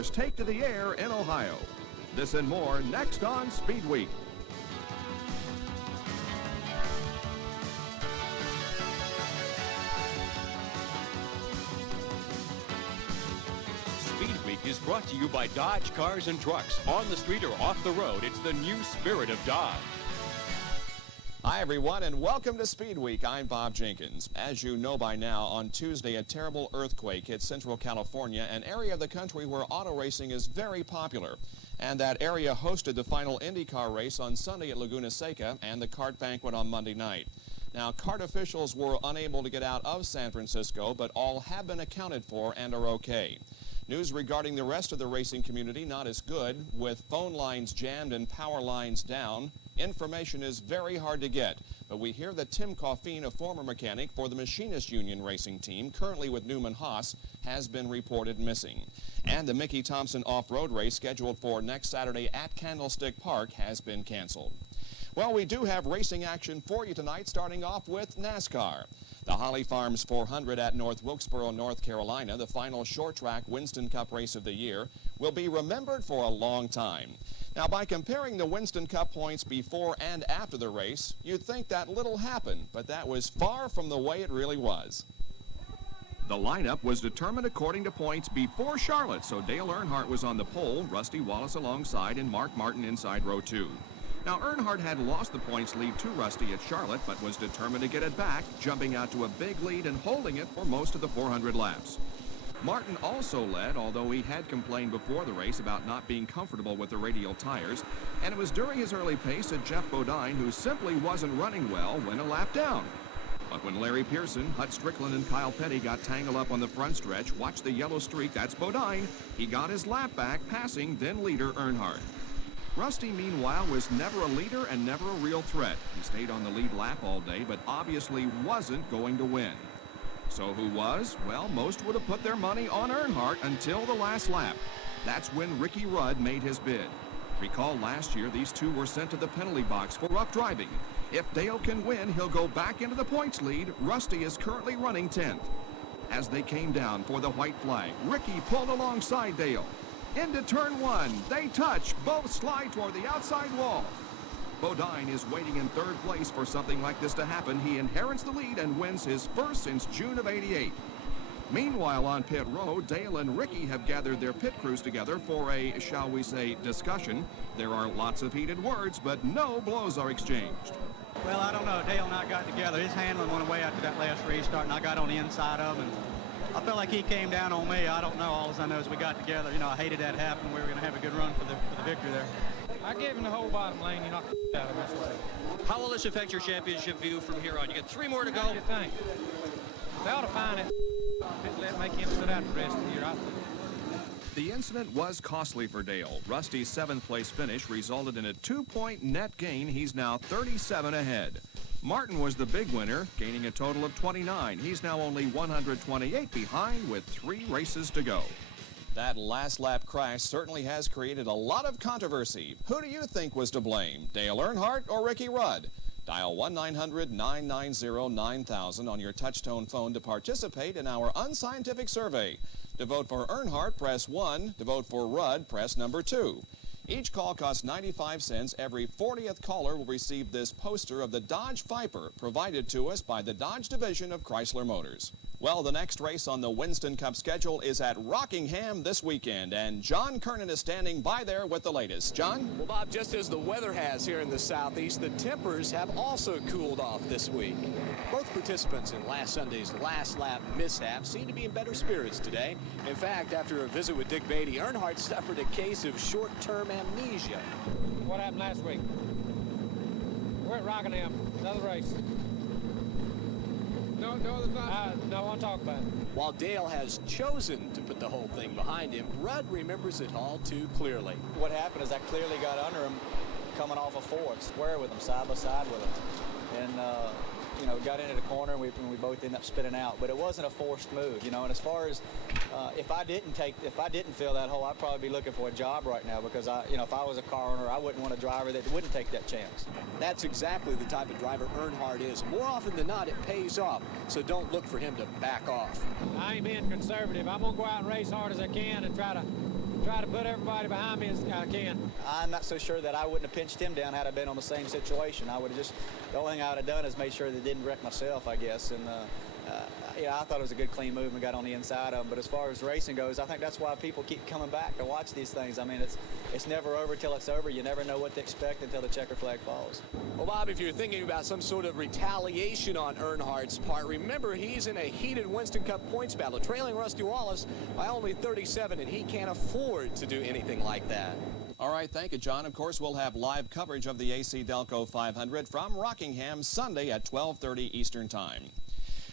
cars take to the air in Ohio. This and more next on SpeedWeek. SpeedWeek is brought to you by Dodge Cars and Trucks. On the street or off the road, it's the new spirit of Dodge. Hi, everyone, and welcome to SpeedWeek. I'm Bob Jenkins. As you know by now, on Tuesday, a terrible earthquake hit Central California, an area of the country where auto racing is very popular. And that area hosted the final IndyCar race on Sunday at Laguna Seca and the kart banquet on Monday night. Now, kart officials were unable to get out of San Francisco, but all have been accounted for and are okay. News regarding the rest of the racing community not as good, with phone lines jammed and power lines down. Information is very hard to get, but we hear that Tim Coffeen, a former mechanic for the Machinist Union racing team, currently with Newman Haas, has been reported missing. And the Mickey Thompson off-road race scheduled for next Saturday at Candlestick Park has been canceled. Well, we do have racing action for you tonight, starting off with NASCAR. The Holly Farms 400 at North Wilkesboro, North Carolina, the final short-track Winston Cup race of the year, will be remembered for a long time. Now, by comparing the Winston Cup points before and after the race, you'd think that little happened, but that was far from the way it really was. The lineup was determined according to points before Charlotte, so Dale Earnhardt was on the pole, Rusty Wallace alongside, and Mark Martin inside row 2. Now, Earnhardt had lost the points lead to Rusty at Charlotte, but was determined to get it back, jumping out to a big lead and holding it for most of the 400 laps. Martin also led, although he had complained before the race about not being comfortable with the radial tires, and it was during his early pace that Jeff Bodine, who simply wasn't running well, went a lap down. But when Larry Pearson, Hut Strickland, and Kyle Petty got tangled up on the front stretch, watch the yellow streak, that's Bodine, he got his lap back, passing then leader Earnhardt. Rusty, meanwhile, was never a leader and never a real threat. He stayed on the lead lap all day, but obviously wasn't going to win. So who was? Well, most would have put their money on Earnhardt until the last lap. That's when Ricky Rudd made his bid. Recall last year, these two were sent to the penalty box for rough driving. If Dale can win, he'll go back into the points lead. Rusty is currently running 10th. As they came down for the white flag, Ricky pulled alongside Dale. Into turn 1, they touch, both slide toward the outside wall. Bodine is waiting in third place for something like this to happen. He inherits the lead and wins his first since June of '88. Meanwhile, on pit road, Dale and Ricky have gathered their pit crews together for a, shall we say, discussion. There are lots of heated words, but no blows are exchanged. Well, I don't know. Dale and I got together. His handling went away after that last restart, and I got on the inside of him. I felt like he came down on me. I don't know. All I know is we got together. You know, I hated that happening. We were going to have a good run for the victory there. I gave him the whole bottom lane. You knocked the out of this way. How will this affect your championship view from here on? You get 3 more to go. What do you think? They ought to find it. Make him sit out the rest of the year, I think. The incident was costly for Dale. Rusty's 7th place finish resulted in a 2-point net gain. He's now 37 ahead. Martin was the big winner, gaining a total of 29. He's now only 128 behind with 3 races to go. That last lap crash certainly has created a lot of controversy. Who do you think was to blame, Dale Earnhardt or Ricky Rudd? Dial 1-900-990-9000 on your touch-tone phone to participate in our unscientific survey. To vote for Earnhardt, press 1. To vote for Rudd, press number 2. Each call costs 95 cents. Every 40th caller will receive this poster of the Dodge Viper, provided to us by the Dodge Division of Chrysler Motors. Well, the next race on the Winston Cup schedule is at Rockingham this weekend, and John Kernan is standing by there with the latest. John? Well, Bob, just as the weather has here in the southeast, the tempers have also cooled off this week. Both participants in last Sunday's last lap mishap seem to be in better spirits today. In fact, after a visit with Dick Beatty, Earnhardt suffered a case of short-term amnesia. What happened last week? We're at Rockingham, another race. No one talk about it. While Dale has chosen to put the whole thing behind him, Rudd remembers it all too clearly. What happened is I clearly got under him coming off a 4, square with him, side by side with him. And, you know, got into the corner and we both ended up spinning out. But it wasn't a forced move, you know. And as far as if I didn't fill that hole, I'd probably be looking for a job right now because if I was a car owner, I wouldn't want a driver that wouldn't take that chance. That's exactly the type of driver Earnhardt is. More often than not, it pays off. So don't look for him to back off. I ain't being conservative. I'm gonna go out and race hard as I can and try to try to put everybody behind me as I can. I'm not so sure that I wouldn't have pinched him down had I been on the same situation. I would have just, the only thing I would have done is made sure that it didn't wreck myself, I guess. And yeah, I thought it was a good clean move and got on the inside of him. But as far as racing goes, I think that's why people keep coming back to watch these things. I mean, it's never over till it's over. You never know what to expect until the checker flag falls. Well, Bob, if you're thinking about some sort of retaliation on Earnhardt's part, remember he's in a heated Winston Cup points battle, trailing Rusty Wallace by only 37, and he can't afford to do anything like that. All right, thank you, John. Of course, we'll have live coverage of the AC Delco 500 from Rockingham Sunday at 12:30 Eastern Time.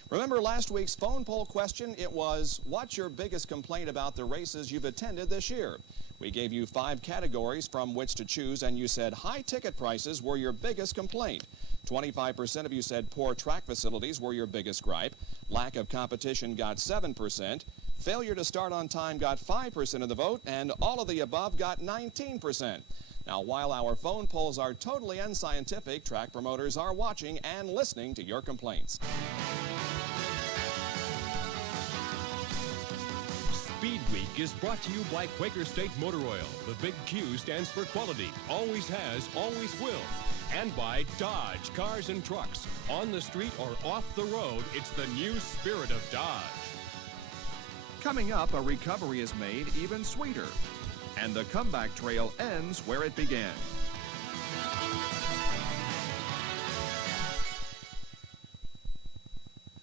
Remember last week's phone poll question? It was, what's your biggest complaint about the races you've attended this year? We gave you 5 categories from which to choose, and you said high ticket prices were your biggest complaint. 25% of you said poor track facilities were your biggest gripe. Lack of competition got 7%. Failure to start on time got 5% of the vote, and all of the above got 19%. Now, while our phone polls are totally unscientific, track promoters are watching and listening to your complaints. SpeedWeek is brought to you by Quaker State Motor Oil. The big Q stands for quality, always has, always will. And by Dodge Cars and Trucks. On the street or off the road, it's the new spirit of Dodge. Coming up, a recovery is made even sweeter. And the comeback trail ends where it began.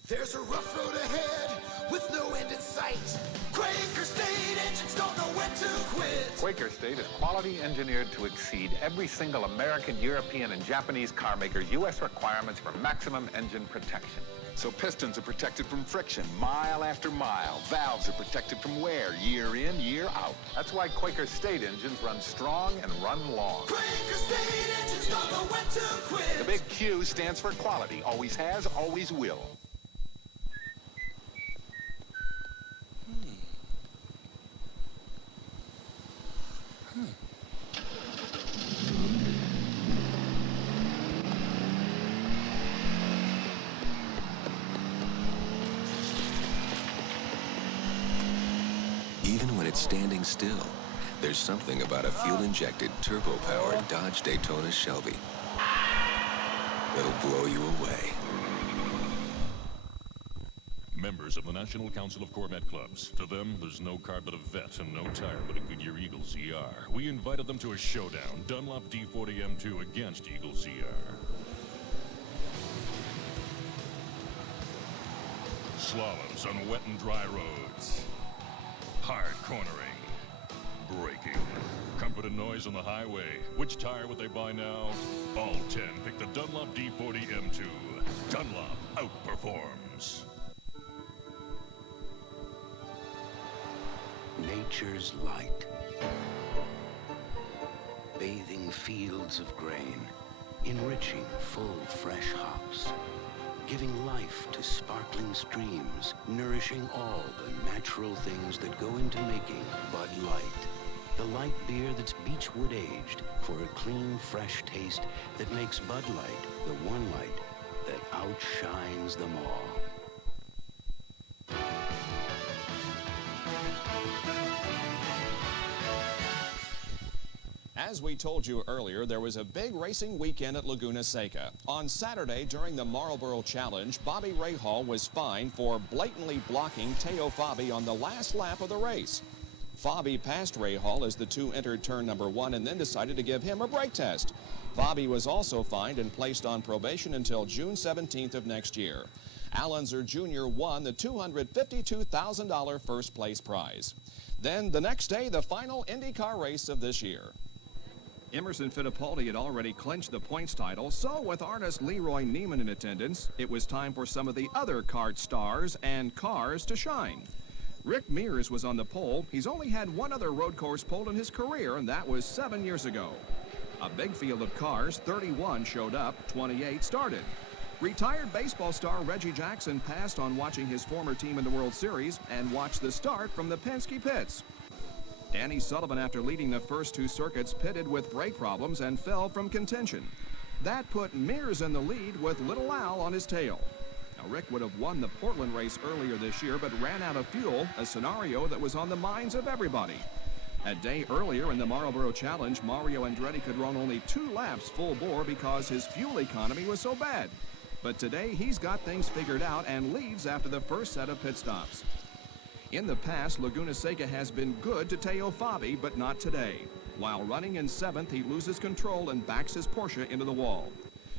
There's a rough road ahead with no end in sight. Quaker State engines don't know when to quit. Quaker State is quality engineered to exceed every single American, European, and Japanese car maker's U.S. requirements for maximum engine protection. So pistons are protected from friction mile after mile. Valves are protected from wear year in, year out. That's why Quaker State engines run strong and run long. Quaker State engines don't know when to quit. The big Q stands for quality. Always has, always will. Even when it's standing still, there's something about a fuel-injected, turbo-powered Dodge Daytona Shelby that'll blow you away. Members of the National Council of Corvette Clubs. To them, there's no car but a vet and no tire but a Goodyear Eagle ZR. We invited them to a showdown. Dunlop D40 M2 against Eagle ZR. Slaloms on wet and dry roads. Hard cornering. Braking. Comfort and noise on the highway. Which tire would they buy now? All 10 pick the Dunlop D40 M2. Dunlop outperforms. Nature's light. Bathing fields of grain. Enriching full, fresh hops. Giving life to sparkling streams, nourishing all the natural things that go into making Bud Light. The light beer that's beechwood aged for a clean, fresh taste that makes Bud Light the one light that outshines them all. As we told you earlier, there was a big racing weekend at Laguna Seca. On Saturday, during the Marlboro Challenge, Bobby Rahal was fined for blatantly blocking Teo Fabi on the last lap of the race. Fabi passed Rahal as the two entered turn number 1 and then decided to give him a brake test. Fabi was also fined and placed on probation until June 17th of next year. Allenzer Jr. won the $252,000 first place prize. Then the next day, the final IndyCar race of this year. Emerson Fittipaldi had already clinched the points title, so with artist Leroy Neiman in attendance, it was time for some of the other kart stars and cars to shine. Rick Mears was on the pole. He's only had one other road course pole in his career, and that was 7 years ago. A big field of cars, 31 showed up, 28 started. Retired baseball star Reggie Jackson passed on watching his former team in the World Series and watched the start from the Penske pits. Danny Sullivan, after leading the first 2 circuits, pitted with brake problems and fell from contention. That put Mears in the lead with Little Al on his tail. Now, Rick would have won the Portland race earlier this year, but ran out of fuel, a scenario that was on the minds of everybody. A day earlier in the Marlboro Challenge, Mario Andretti could run only 2 laps full bore because his fuel economy was so bad. But today, he's got things figured out and leaves after the first set of pit stops. In the past, Laguna Seca has been good to Teo Fabi, but not today. While running in 7th, he loses control and backs his Porsche into the wall.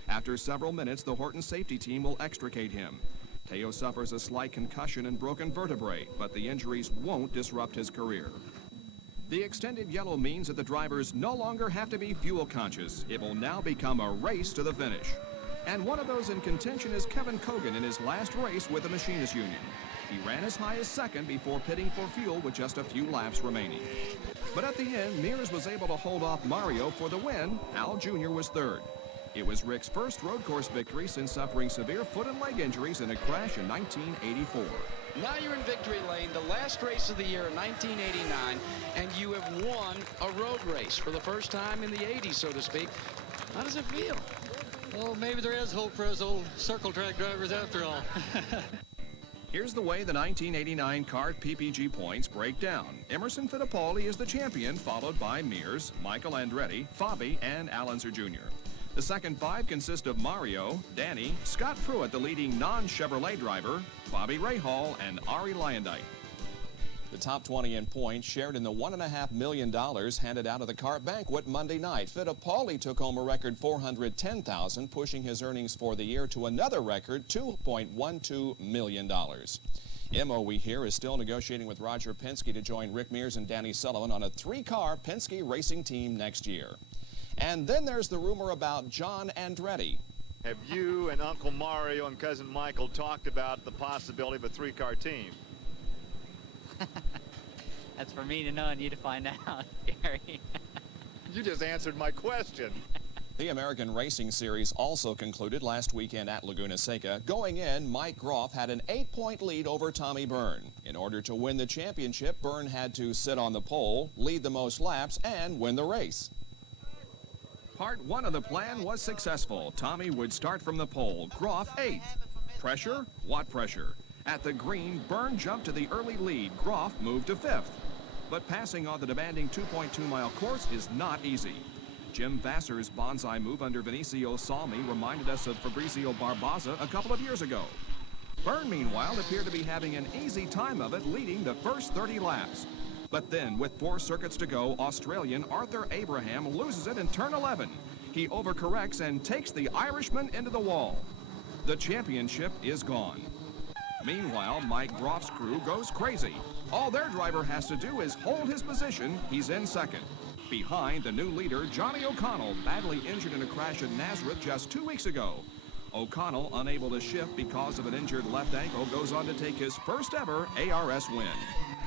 After several minutes, the Horton safety team will extricate him. Teo suffers a slight concussion and broken vertebrae, but the injuries won't disrupt his career. The extended yellow means that the drivers no longer have to be fuel conscious. It will now become a race to the finish. And one of those in contention is Kevin Cogan in his last race with the Machinists Union. He ran as high as 2nd before pitting for fuel with just a few laps remaining. But at the end, Mears was able to hold off Mario for the win. Al Jr. was 3rd. It was Rick's first road course victory since suffering severe foot and leg injuries in a crash in 1984. Now you're in victory lane, the last race of the year in 1989, and you have won a road race for the first time in the 80s, so to speak. How does it feel? Well, maybe there is hope for us old circle track drivers after all. Here's the way the 1989 CART PPG points break down. Emerson Fittipaldi is the champion, followed by Mears, Michael Andretti, Fabi, and Allenser Jr. The second 5 consist of Mario, Danny, Scott Pruitt, the leading non-Chevrolet driver, Bobby Rahal, and Ari Lyondike. The top 20 in points shared in the $1.5 million handed out at the CART banquet Monday night. Fittipaldi took home a record $410,000, pushing his earnings for the year to another record $2.12 million. Mo, we hear, is still negotiating with Roger Penske to join Rick Mears and Danny Sullivan on a 3-car Penske racing team next year. And then there's the rumor about John Andretti. Have you and Uncle Mario and Cousin Michael talked about the possibility of a 3-car team? That's for me to know and you to find out, Gary. You just answered my question. The American Racing Series also concluded last weekend at Laguna Seca. Going in, Mike Groff had an 8-point lead over Tommy Byrne. In order to win the championship, Byrne had to sit on the pole, lead the most laps, and win the race. Part 1 of the plan was successful. Tommy would start from the pole, Groff 8th. Pressure? What pressure? At the green, Byrne jumped to the early lead. Groff moved to 5th. But passing on the demanding 2.2-mile course is not easy. Jim Vassar's bonsai move under Vinicio Salmi reminded us of Fabrizio Barbosa a couple of years ago. Byrne, meanwhile, appeared to be having an easy time of it, leading the first 30 laps. But then, with 4 circuits to go, Australian Arthur Abraham loses it in turn 11. He overcorrects and takes the Irishman into the wall. The championship is gone. Meanwhile, Mike Groff's crew goes crazy. All their driver has to do is hold his position. He's in 2nd. Behind the new leader, Johnny O'Connell, badly injured in a crash at Nazareth just 2 weeks ago. O'Connell, unable to shift because of an injured left ankle, goes on to take his first ever ARS win.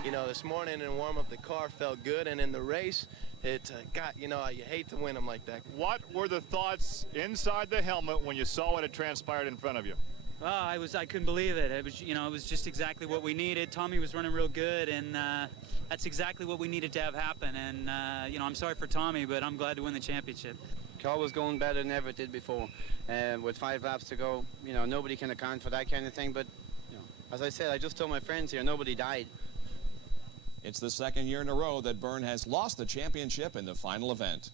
You know, this morning in warm-up, the car felt good, and in the race, it got, you hate to win them like that. What were the thoughts inside the helmet when you saw what had transpired in front of you? Well, I couldn't believe it. It was just exactly what we needed. Tommy was running real good, and that's exactly what we needed to have happen. And, I'm sorry for Tommy, but I'm glad to win the championship. Car was going better than ever it did before. With 5 laps to go, nobody can account for that kind of thing. But, as I said, I just told my friends here, nobody died. It's the 2nd year in a row that Byrne has lost the championship in the final event.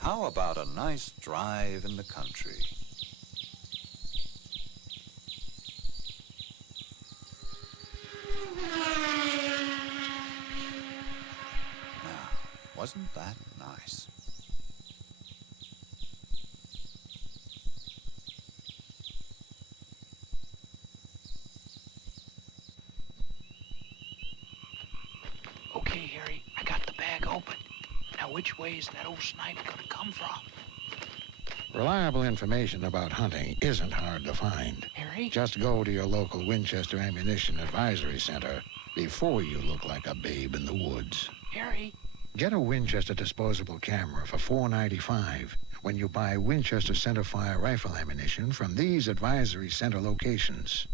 How about a nice drive in the country? Now, wasn't that nice? Okay, Harry, I got the bag open. Now, which way is that old snipe gonna come from? Reliable information about hunting isn't hard to find. Harry? Just go to your local Winchester Ammunition Advisory Center before you look like a babe in the woods. Harry? Get a Winchester disposable camera for $4.95 when you buy Winchester centerfire rifle ammunition from these advisory center locations.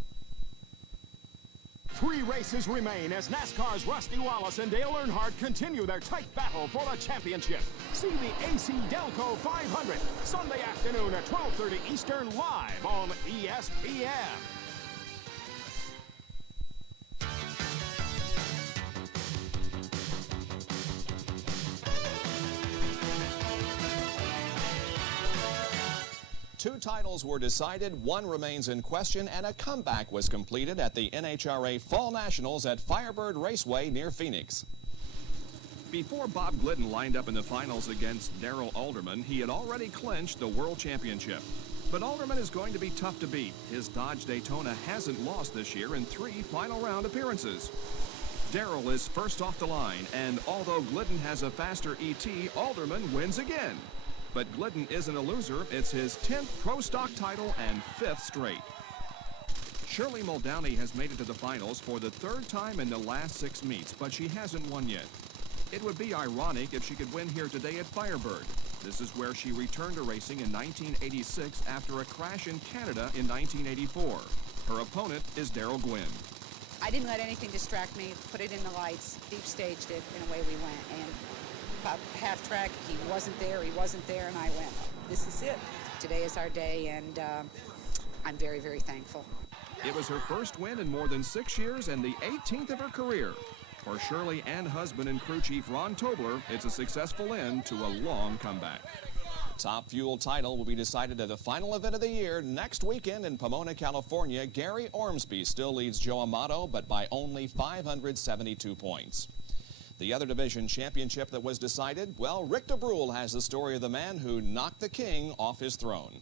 3 races remain as NASCAR's Rusty Wallace and Dale Earnhardt continue their tight battle for the championship. See the AC Delco 500 Sunday afternoon at 12:30 Eastern live on ESPN. Two titles were decided, one remains in question, and a comeback was completed at the NHRA Fall Nationals at Firebird Raceway near Phoenix. Before Bob Glidden lined up in the finals against Darrell Alderman, he had already clinched the World Championship. But Alderman is going to be tough to beat. His Dodge Daytona hasn't lost this year in 3 final round appearances. Darrell is first off the line, and although Glidden has a faster ET, Alderman wins again. But Glidden isn't a loser. It's his 10th Pro Stock title and 5th straight. Shirley Muldowney has made it to the finals for the 3rd time in the last 6 meets, but she hasn't won yet. It would be ironic if she could win here today at Firebird. This is where she returned to racing in 1986 after a crash in Canada in 1984. Her opponent is Darrell Gwynn. I didn't let anything distract me, put it in the lights, deep staged it, and away we went. And about half track, he wasn't there, and I went, this is it. Today is our day, and I'm very, very thankful. It was her first win in more than 6 years and the 18th of her career. For Shirley and husband and crew chief Ron Tobler, it's a successful end to a long comeback. Top Fuel title will be decided at the final event of the year next weekend in Pomona, California. Gary Ormsby still leads Joe Amato, but by only 572 points. The other division championship that was decided, well, Rick DeBrule has the story of the man who knocked the king off his throne.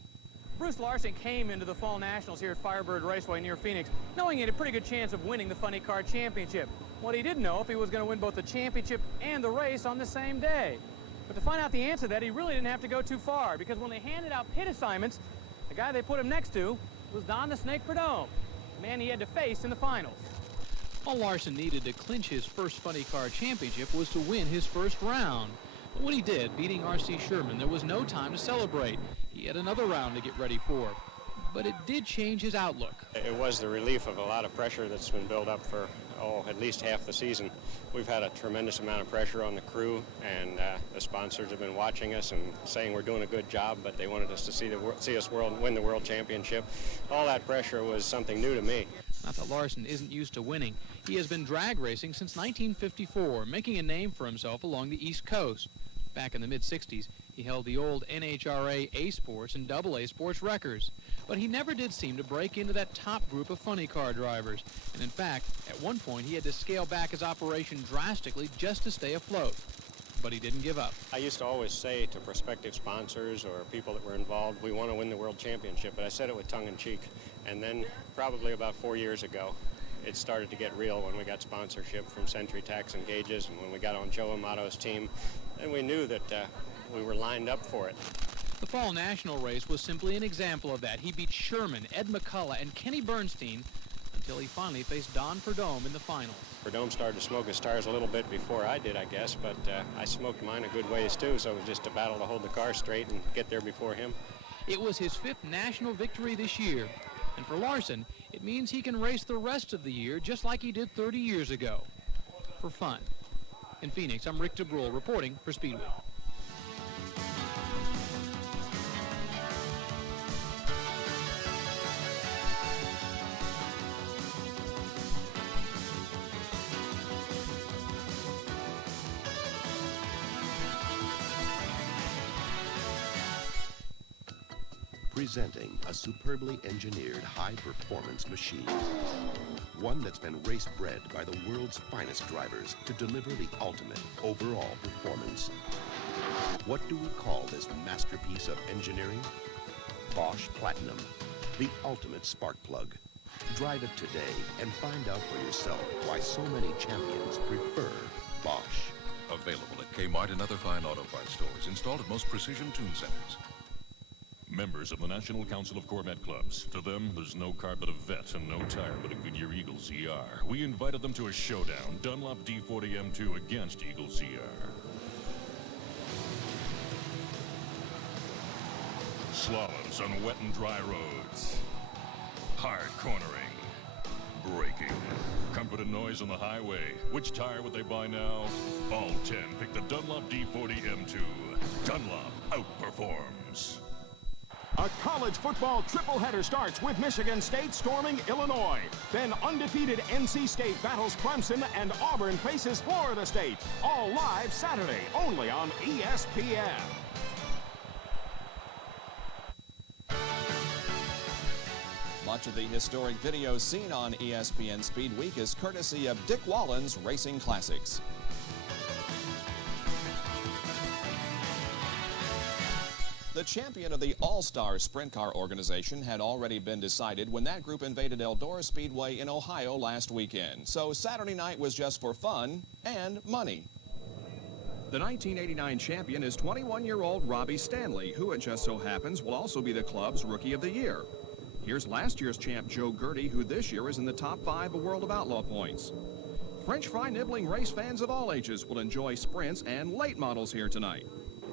Bruce Larson came into the Fall Nationals here at Firebird Raceway near Phoenix, knowing he had a pretty good chance of winning the Funny Car Championship. What he didn't know if he was going to win both the championship and the race on the same day. But to find out the answer to that, he really didn't have to go too far, because when they handed out pit assignments, the guy they put him next to was Don the Snake Prudhomme, the man he had to face in the finals. All Larson needed to clinch his first Funny Car Championship was to win his first round. But when he did, beating R.C. Sherman, there was no time to celebrate. He had another round to get ready for. But it did change his outlook. It was the relief of a lot of pressure that's been built up for, at least half the season. We've had a tremendous amount of pressure on the crew, and the sponsors have been watching us and saying we're doing a good job, but they wanted us to see us win the World Championship. All that pressure was something new to me. Not that Larson isn't used to winning. He has been drag racing since 1954, making a name for himself along the East Coast. Back in the mid-60s, he held the old NHRA A Sports and AA Sports records. But he never did seem to break into that top group of funny car drivers. And in fact, at one point he had to scale back his operation drastically just to stay afloat. But he didn't give up. I used to always say to prospective sponsors or people that were involved, we want to win the World Championship, but I said it with tongue-in-cheek. And then probably about 4 years ago, it started to get real when we got sponsorship from Century Tax and Gauges and when we got on Joe Amato's team. And we knew that we were lined up for it. The Fall National race was simply an example of that. He beat Sherman, Ed McCullough, and Kenny Bernstein until he finally faced Don Prudhomme in the finals. Prudhomme started to smoke his tires a little bit before I did, I guess, but I smoked mine a good ways too, so it was just a battle to hold the car straight and get there before him. It was his 5th national victory this year, and for Larson, it means he can race the rest of the year just like he did 30 years ago, for fun. In Phoenix, I'm Rick DeBrule reporting for SpeedWeek. Presenting a superbly engineered high-performance machine. One that's been race-bred by the world's finest drivers to deliver the ultimate overall performance. What do we call this masterpiece of engineering? Bosch Platinum, the ultimate spark plug. Drive it today and find out for yourself why so many champions prefer Bosch. Available at Kmart and other fine auto parts stores. Installed at most Precision Tune Centers. Members of the National Council of Corvette Clubs. To them, there's no car but a vet and no tire but a Goodyear Eagle ZR. We invited them to a showdown. Dunlop D40 M2 against Eagle ZR. Slaloms on wet and dry roads. Hard cornering. braking. Comfort and noise on the highway. Which tire would they buy now? All 10 pick the Dunlop D40 M2. Dunlop outperforms. A college football triple-header starts with Michigan State storming Illinois. Then undefeated NC State battles Clemson, and Auburn faces Florida State. All live Saturday, only on ESPN. Much of the historic video seen on ESPN SpeedWeek is courtesy of Dick Wallen's Racing Classics. The champion of the All-Star Sprint Car organization had already been decided when that group invaded Eldora Speedway in Ohio last weekend. So Saturday night was just for fun and money. The 1989 champion is 21-year-old Robbie Stanley, who it just so happens will also be the club's Rookie of the Year. Here's last year's champ Joe Gertie, who this year is in the top 5 of World of Outlaw points. French fry nibbling race fans of all ages will enjoy sprints and late models here tonight.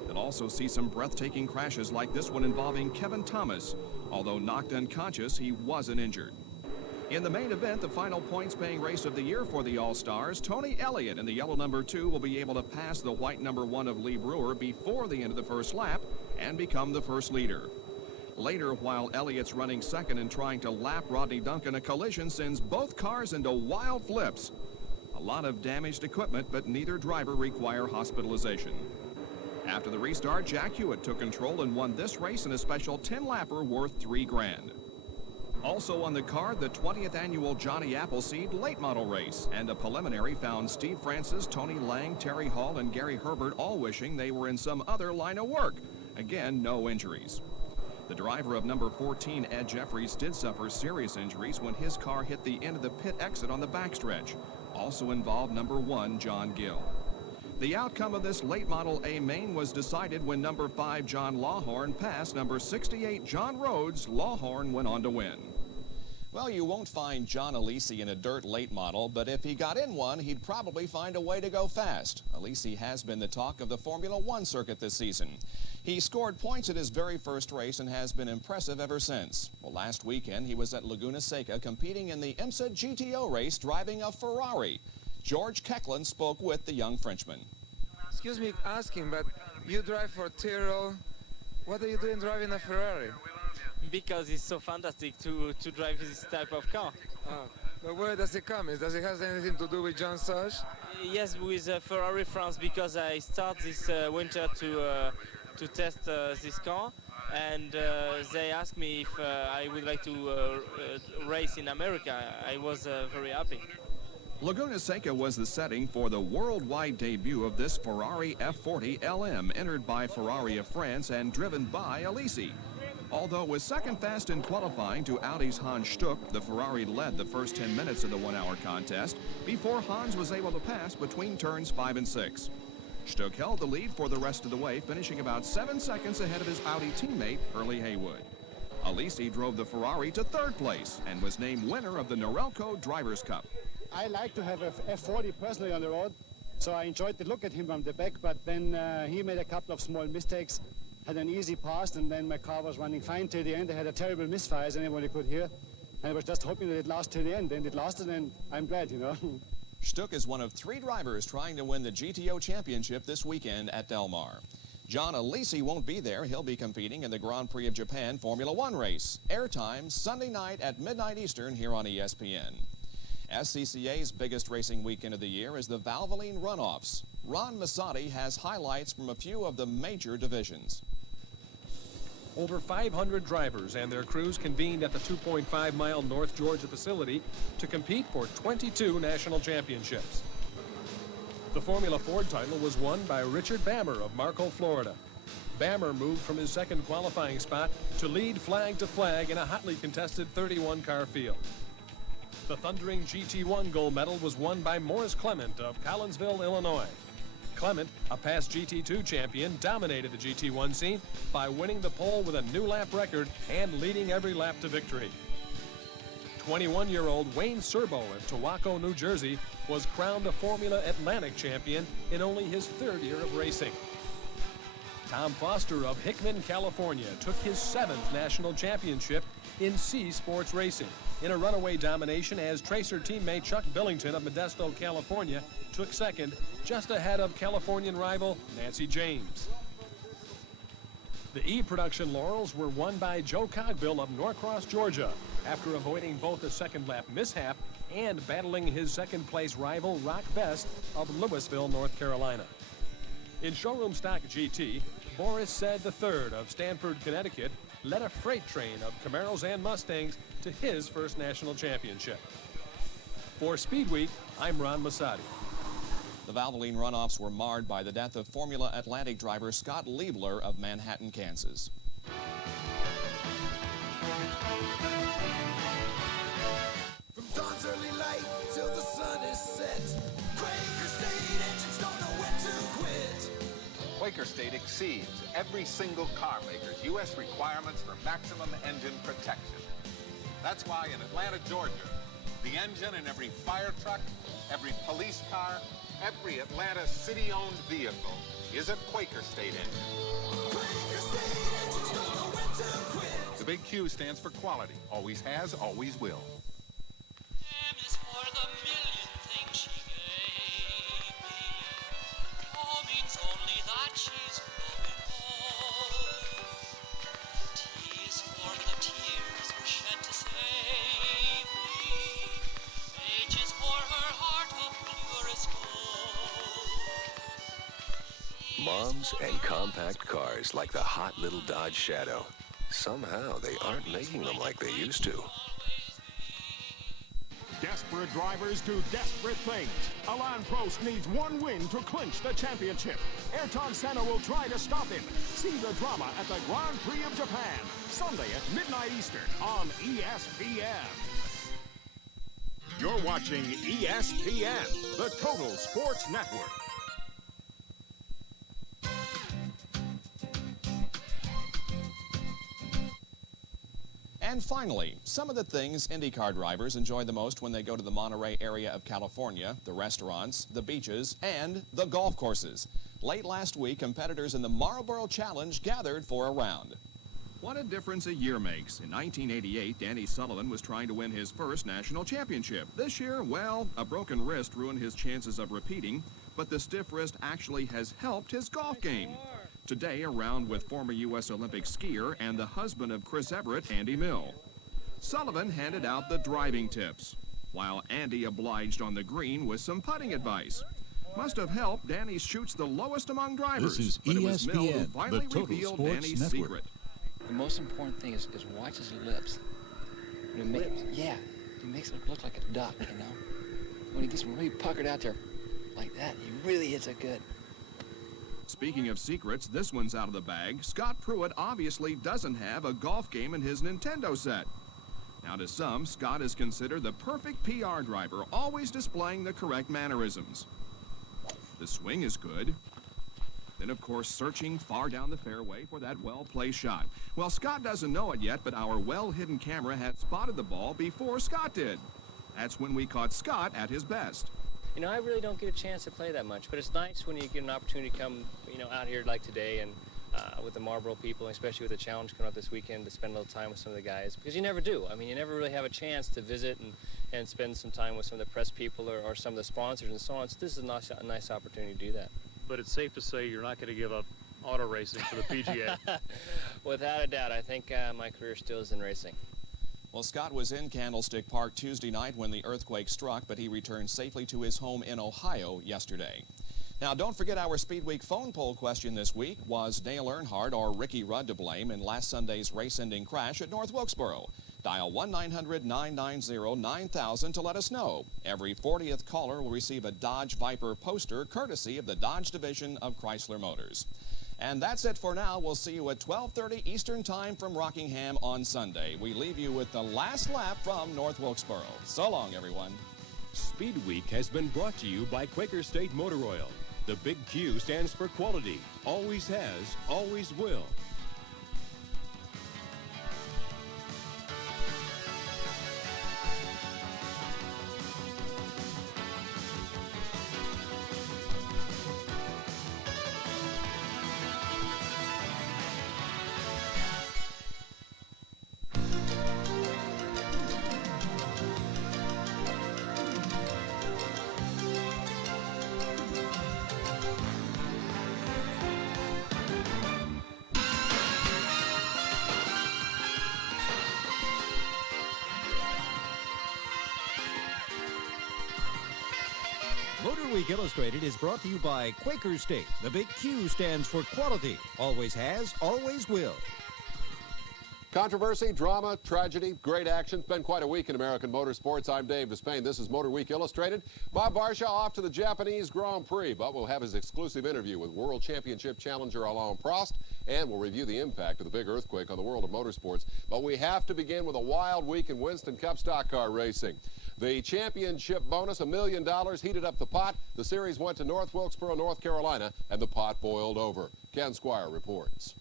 They'll also see some breathtaking crashes like this one involving Kevin Thomas. Although knocked unconscious, he wasn't injured. In the main event, the final points-paying race of the year for the All-Stars, Tony Elliott in the yellow number 2 will be able to pass the white number 1 of Lee Brewer before the end of the first lap and become the first leader. Later, while Elliott's running second and trying to lap Rodney Duncan, a collision sends both cars into wild flips. A lot of damaged equipment, but neither driver require hospitalization. After the restart, Jack Hewitt took control and won this race in a special 10-lapper worth $3 grand. Also on the card, the 20th annual Johnny Appleseed late model race, and a preliminary found Steve Francis, Tony Lang, Terry Hall, and Gary Herbert all wishing they were in some other line of work. Again, no injuries. The driver of number 14, Ed Jeffries, did suffer serious injuries when his car hit the end of the pit exit on the backstretch. Also involved number 1, John Gill. The outcome of this late model A main was decided when number 5, John Lawhorn, passed number 68, John Rhodes. Lawhorn went on to win. Well, you won't find John Alesi in a dirt late model, but if he got in one, he'd probably find a way to go fast. Alesi has been the talk of the Formula One circuit this season. He scored points at his very first race and has been impressive ever since. Well, last weekend, he was at Laguna Seca competing in the IMSA GTO race driving a Ferrari. George Kecklin spoke with the young Frenchman. Excuse me asking, but you drive for Tyrrell. What are you doing driving a Ferrari? Because it's so fantastic to drive this type of car. But where does it come? Does it have anything to do with John Sarge? Yes, with Ferrari France, because I start this winter to test this car, and they asked me if I would like to race in America. I was very happy. Laguna Seca was the setting for the worldwide debut of this Ferrari F40 LM, entered by Ferrari of France and driven by Alesi. Although it was second fast in qualifying to Audi's Hans Stuck, the Ferrari led the first 10 minutes of the one-hour contest before Hans was able to pass between turns 5 and 6. Stuck held the lead for the rest of the way, finishing about 7 seconds ahead of his Audi teammate, Hurley Haywood. Alesi drove the Ferrari to third place and was named winner of the Norelco Drivers' Cup. I like to have a F40 personally on the road, so I enjoyed the look at him from the back, but then he made a couple of small mistakes, had an easy pass, and then my car was running fine till the end. I had a terrible misfire, as anybody could hear, and I was just hoping that it lasted till the end, and it lasted, and I'm glad, you know. Stuck is one of 3 drivers trying to win the GTO championship this weekend at Del Mar. John Alesi won't be there. He'll be competing in the Grand Prix of Japan Formula One race. Airtime Sunday night at midnight Eastern here on ESPN. SCCA's biggest racing weekend of the year is the Valvoline Runoffs. Ron Massotti has highlights from a few of the major divisions. Over 500 drivers and their crews convened at the 2.5-mile North Georgia facility to compete for 22 national championships. The Formula Ford title was won by Richard Bammer of Marco, Florida. Bammer moved from his second qualifying spot to lead flag to flag in a hotly contested 31-car field. The thundering GT1 gold medal was won by Morris Clement of Collinsville, Illinois. Clement, a past GT2 champion, dominated the GT1 scene by winning the pole with a new lap record and leading every lap to victory. 21-year-old Wayne Serbo of Towako, New Jersey, was crowned a Formula Atlantic champion in only his 3rd year of racing. Tom Foster of Hickman, California, took his 7th national championship in C Sports Racing in a runaway domination as Tracer teammate Chuck Billington of Modesto, California, took second, just ahead of Californian rival Nancy James. The E-Production laurels were won by Joe Cogbill of Norcross, Georgia, after avoiding both a second-lap mishap and battling his second-place rival Rock Best of Louisville, North Carolina. In showroom stock GT, Boris Said III of Stamford, Connecticut, led a freight train of Camaros and Mustangs to his first national championship. For SpeedWeek, I'm Ron Masadi. The Valvoline runoffs were marred by the death of Formula Atlantic driver Scott Liebler of Manhattan, Kansas. From dawn's early light till the sun is set, Quaker State engines don't know when to quit. Quaker State exceeds every single car maker's U.S. requirements for maximum engine protection. That's why in Atlanta, Georgia, the engine in every fire truck, every police car, every Atlanta city-owned vehicle is a Quaker State engine. Quaker State engines don't know when to quit. The big Q stands for quality. Always has, always will. M is for the million things she gave me. O means only that she's growing old. T is for the tears were shed to save me. H is for her heart of purest gold. Moms and compact cars like the hot little Dodge Shadow. Somehow they aren't making them like they used to. Desperate drivers do desperate things. Alain Prost needs one win to clinch the championship. Ayrton Senna will try to stop him. See the drama at the Grand Prix of Japan, Sunday at midnight Eastern on ESPN. You're watching ESPN, the Total Sports Network. And finally, some of the things IndyCar drivers enjoy the most when they go to the Monterey area of California: the restaurants, the beaches, and the golf courses. Late last week, competitors in the Marlboro Challenge gathered for a round. What a difference a year makes. In 1988, Danny Sullivan was trying to win his first national championship. This year, well, a broken wrist ruined his chances of repeating, but the stiff wrist actually has helped his golf game. Today, a round with former U.S. Olympic skier and the husband of Chris Everett, Andy Mill. Sullivan handed out the driving tips, while Andy obliged on the green with some putting advice. Must have helped. Danny shoots the lowest among drivers. This is but it was Mill who ESPN, finally the Total revealed Sports Danny's Network. secret. The most important thing is watch his lips. Yeah, he makes it look like a duck, you know? When he gets really puckered out there like that, he really hits it good. Speaking of secrets, this one's out of the bag. Scott Pruitt obviously doesn't have a golf game in his Nintendo set. Now, to some, Scott is considered the perfect PR driver, always displaying the correct mannerisms. The swing is good. Then, of course, searching far down the fairway for that well-placed shot. Well, Scott doesn't know it yet, but our well-hidden camera had spotted the ball before Scott did. That's when we caught Scott at his best. You know, I really don't get a chance to play that much, but it's nice when you get an opportunity to come, you know, out here like today and with the Marlboro people, especially with the challenge coming up this weekend, to spend a little time with some of the guys, because you never do. I mean, you never really have a chance to visit and spend some time with some of the press people or some of the sponsors and so on. So this is a nice opportunity to do that. But it's safe to say you're not going to give up auto racing for the PGA. Without a doubt, I think my career still is in racing. Well, Scott was in Candlestick Park Tuesday night when the earthquake struck, but he returned safely to his home in Ohio yesterday. Now, don't forget our SpeedWeek phone poll question this week: was Dale Earnhardt or Ricky Rudd to blame in last Sunday's race-ending crash at North Wilkesboro? Dial 1-900-990-9000 to let us know. Every 40th caller will receive a Dodge Viper poster courtesy of the Dodge Division of Chrysler Motors. And that's it for now. We'll see you at 12:30 Eastern Time from Rockingham on Sunday. We leave you with the last lap from North Wilkesboro. So long, everyone. SpeedWeek has been brought to you by Quaker State Motor Oil. The big Q stands for quality. Always has, always will. Motorweek Illustrated is brought to you by Quaker State. The big Q stands for quality. Always has, always will. Controversy, drama, tragedy, great action. It's been quite a week in American motorsports. I'm Dave Despain. This is Motorweek Illustrated. Bob Varsha off to the Japanese Grand Prix, but we'll have his exclusive interview with World Championship challenger Alain Prost, and we'll review the impact of the big earthquake on the world of motorsports. But we have to begin with a wild week in Winston Cup stock car racing. The championship bonus, $1 million, heated up the pot. The series went to North Wilkesboro, North Carolina, and the pot boiled over. Ken Squire reports.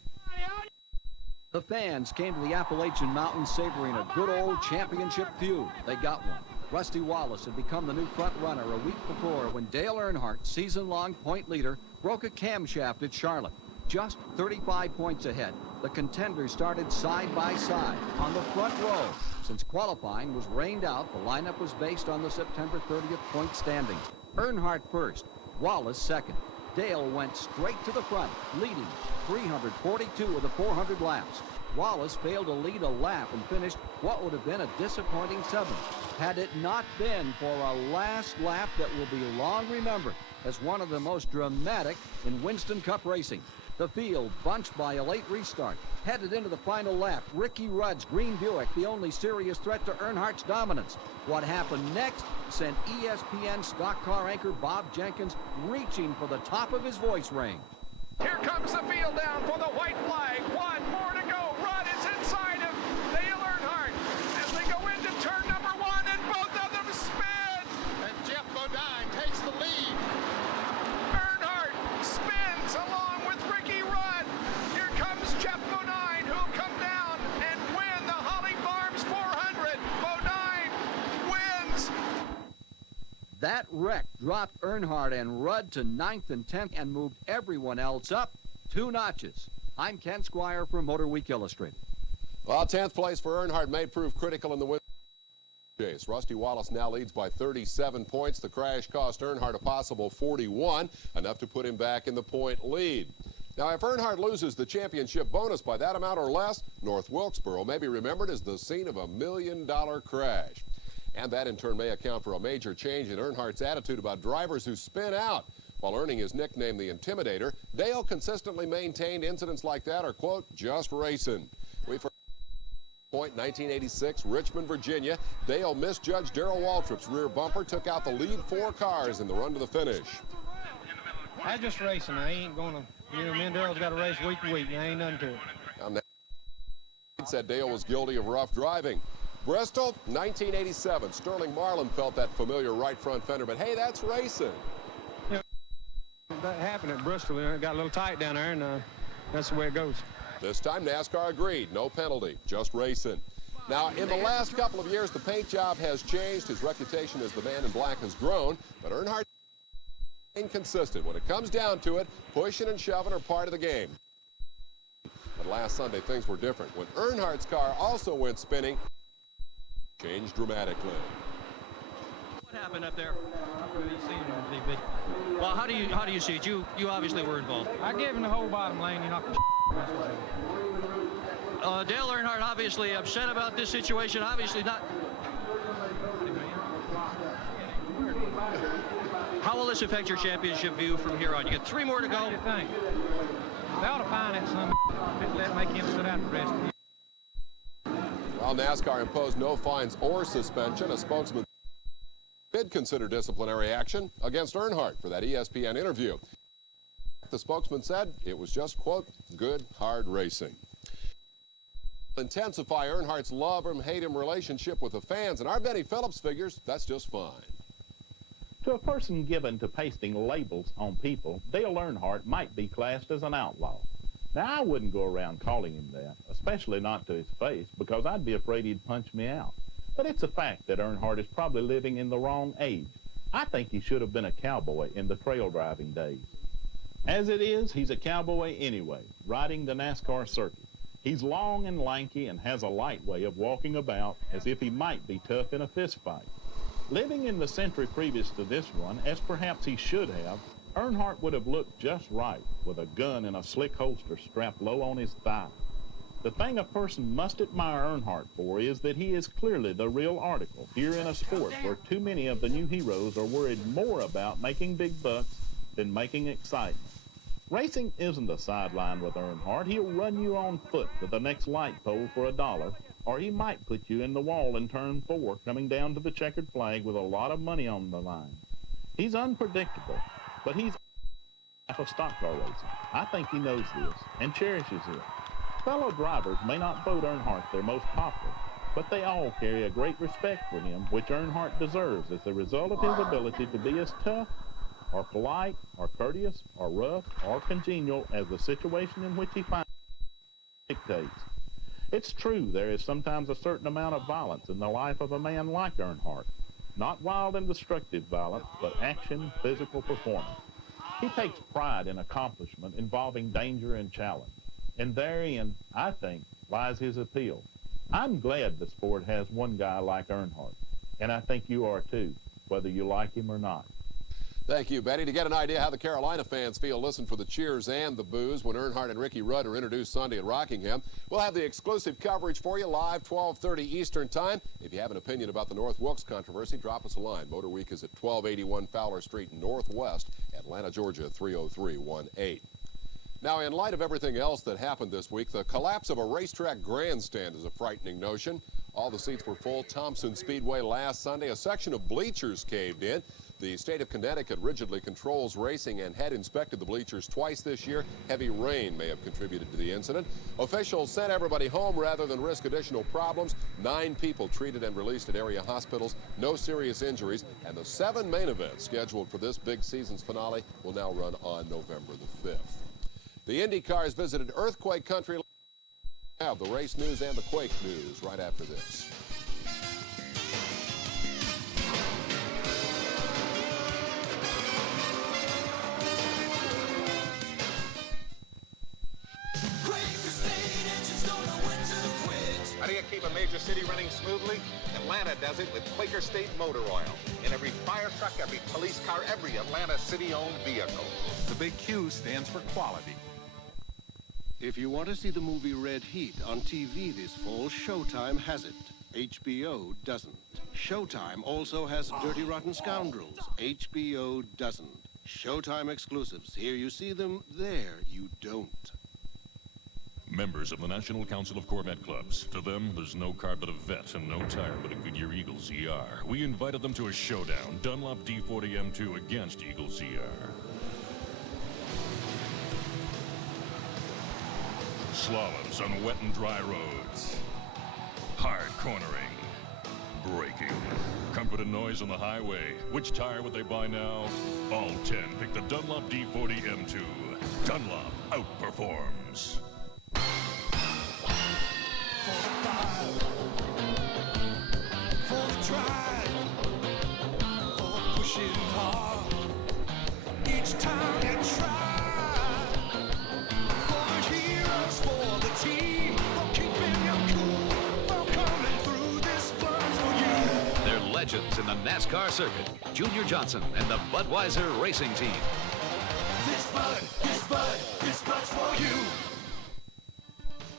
The fans came to the Appalachian Mountains savoring a good old championship feud. They got one. Rusty Wallace had become the new front runner a week before when Dale Earnhardt, season-long point leader, broke a camshaft at Charlotte. Just 35 points ahead, the contenders started side by side on the front row. Since qualifying was rained out, the lineup was based on the September 30th point standings. Earnhardt first, Wallace second. Dale went straight to the front, leading 342 of the 400 laps. Wallace failed to lead a lap and finished what would have been a disappointing seventh, had it not been for a last lap that will be long remembered as one of the most dramatic in Winston Cup racing. The field, bunched by a late restart, headed into the final lap. Ricky Rudd's green Buick, the only serious threat to Earnhardt's dominance. What happened next sent ESPN stock car anchor Bob Jenkins reaching for the top of his voice range. Here comes the field down for the white flag. One more to go. Rudd is inside of Dale Earnhardt as they go into turn number one, and both of them spin. And Jeff Bodine takes the lead. Earnhardt spins along with Ricky Rudd. Here comes Jeff Bodine, who'll come down and win the Holly Farms 400. Bodine wins. That wreck dropped Earnhardt and Rudd to 9th and 10th and moved everyone else up 2 notches. I'm Ken Squire from Motorweek Illustrated. Well, 10th place for Earnhardt may prove critical in the win chase. Rusty Wallace now leads by 37 points. The crash cost Earnhardt a possible 41, enough to put him back in the point lead. Now, if Earnhardt loses the championship bonus by that amount or less, North Wilkesboro may be remembered as the scene of a $1 million crash. And that, in turn, may account for a major change in Earnhardt's attitude about drivers who spin out. While earning his nickname, the Intimidator, Dale consistently maintained incidents like that are, quote, just racing. We've heard point 1986, Richmond, Virginia. Dale misjudged Darrell Waltrip's rear bumper, took out the lead 4 cars in the run to the finish. I just racing. I ain't going to, me and Darrell's got to race week to week. I ain't nothing to it. Now, said Dale was guilty of rough driving. Bristol, 1987. Sterling Marlin felt that familiar right front fender, but hey, that's racing. Yeah, that happened at Bristol. It got a little tight down there, and that's the way it goes. This time, NASCAR agreed. No penalty, just racing. Now, in the last couple of years, the paint job has changed. His reputation as the man in black has grown, but Earnhardt is inconsistent. When it comes down to it, pushing and shoving are part of the game. But last Sunday, things were different. When Earnhardt's car also went spinning, changed dramatically. What happened up there? Well, how do you see it? You obviously were involved. I gave him the whole bottom lane. You knocked the Dale Earnhardt obviously upset about this situation. Obviously not. How will this affect your championship view from here on? You get 3 more to go. What do you think? They ought to find that son of a make him sit out the rest of the year. While NASCAR imposed no fines or suspension, a spokesman did consider disciplinary action against Earnhardt for that ESPN interview. The spokesman said it was just, quote, good, hard racing. Intensify Earnhardt's love him, hate him relationship with the fans, and our Benny Phillips figures that's just fine. To a person given to pasting labels on people, Dale Earnhardt might be classed as an outlaw. Now, I wouldn't go around calling him that, especially not to his face, because I'd be afraid he'd punch me out. But it's a fact that Earnhardt is probably living in the wrong age. I think he should have been a cowboy in the trail driving days. As it is, he's a cowboy anyway, riding the NASCAR circuit. He's long and lanky and has a light way of walking about as if he might be tough in a fist fight. Living in the century previous to this one, as perhaps he should have, Earnhardt would have looked just right with a gun in a slick holster strapped low on his thigh. The thing a person must admire Earnhardt for is that he is clearly the real article here in a sport where too many of the new heroes are worried more about making big bucks than making excitement. Racing isn't a sideline with Earnhardt. He'll run you on foot to the next light pole for $1, or he might put you in the wall in turn 4 coming down to the checkered flag with a lot of money on the line. He's unpredictable, but he's of stock car racing. I think he knows this and cherishes it. Fellow drivers may not vote Earnhardt their most popular, but they all carry a great respect for him, which Earnhardt deserves as a result of his ability to be as tough or polite or courteous or rough or congenial as the situation in which he finds dictates. It's true there is sometimes a certain amount of violence in the life of a man like Earnhardt. Not wild and destructive violence, but action, physical performance. He takes pride in accomplishment involving danger and challenge. And therein, I think, lies his appeal. I'm glad the sport has one guy like Earnhardt, and I think you are too, whether you like him or not. Thank you, Betty. To get an idea how the Carolina fans feel, listen for the cheers and the boos when Earnhardt and Ricky Rudd are introduced Sunday at Rockingham. We'll have the exclusive coverage for you live 12:30 Eastern Time. If you have an opinion about the North Wilkes controversy, drop us a line. Motorweek is at 1281 Fowler Street Northwest, Atlanta, Georgia 30318. Now, in light of everything else that happened this week, the collapse of a racetrack grandstand is a frightening notion. All the seats were full. Thompson Speedway last Sunday, a section of bleachers caved in. The state of Connecticut rigidly controls racing and had inspected the bleachers twice this year. Heavy rain may have contributed to the incident. Officials sent everybody home rather than risk additional problems. 9 people treated and released at area hospitals. No serious injuries. And the 7 main events scheduled for this big season's finale will now run on November the 5th. The Indy cars visited earthquake country. Have the race news and the quake news right after this. How do you keep a major city running smoothly? Atlanta does it with Quaker State Motor Oil. In every fire truck, every police car, every Atlanta city-owned vehicle. The big Q stands for quality. If you want to see the movie Red Heat on TV this fall, Showtime has it. HBO doesn't. Showtime also has Dirty Rotten Scoundrels. HBO doesn't. Showtime exclusives. Here you see them, there you don't. Members of the National Council of Corvette Clubs. To them, there's no car but a vet and no tire but a Goodyear Eagles ER. We invited them to a showdown. Dunlop D40 M2 against Eagles ER. Slaloms on wet and dry roads. Hard cornering. Braking. Comfort and noise on the highway. Which tire would they buy now? All 10 pick the Dunlop D40 M2. Dunlop outperforms. For the drive, for pushing hard, each time you try. For the heroes, for the team, for keeping you cool, for coming through this burns for you. They're legends in the NASCAR circuit. Junior Johnson and the Budweiser Racing Team. This Bud's for you.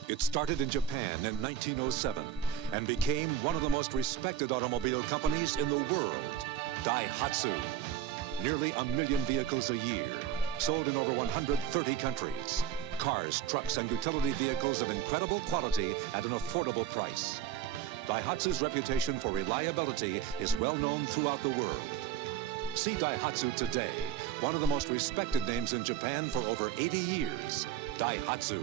It started in Japan in 1907 and became one of the most respected automobile companies in the world, Daihatsu. Nearly 1 million vehicles a year, sold in over 130 countries. Cars, trucks, and utility vehicles of incredible quality at an affordable price. Daihatsu's reputation for reliability is well known throughout the world. See Daihatsu today, one of the most respected names in Japan for over 80 years, Daihatsu.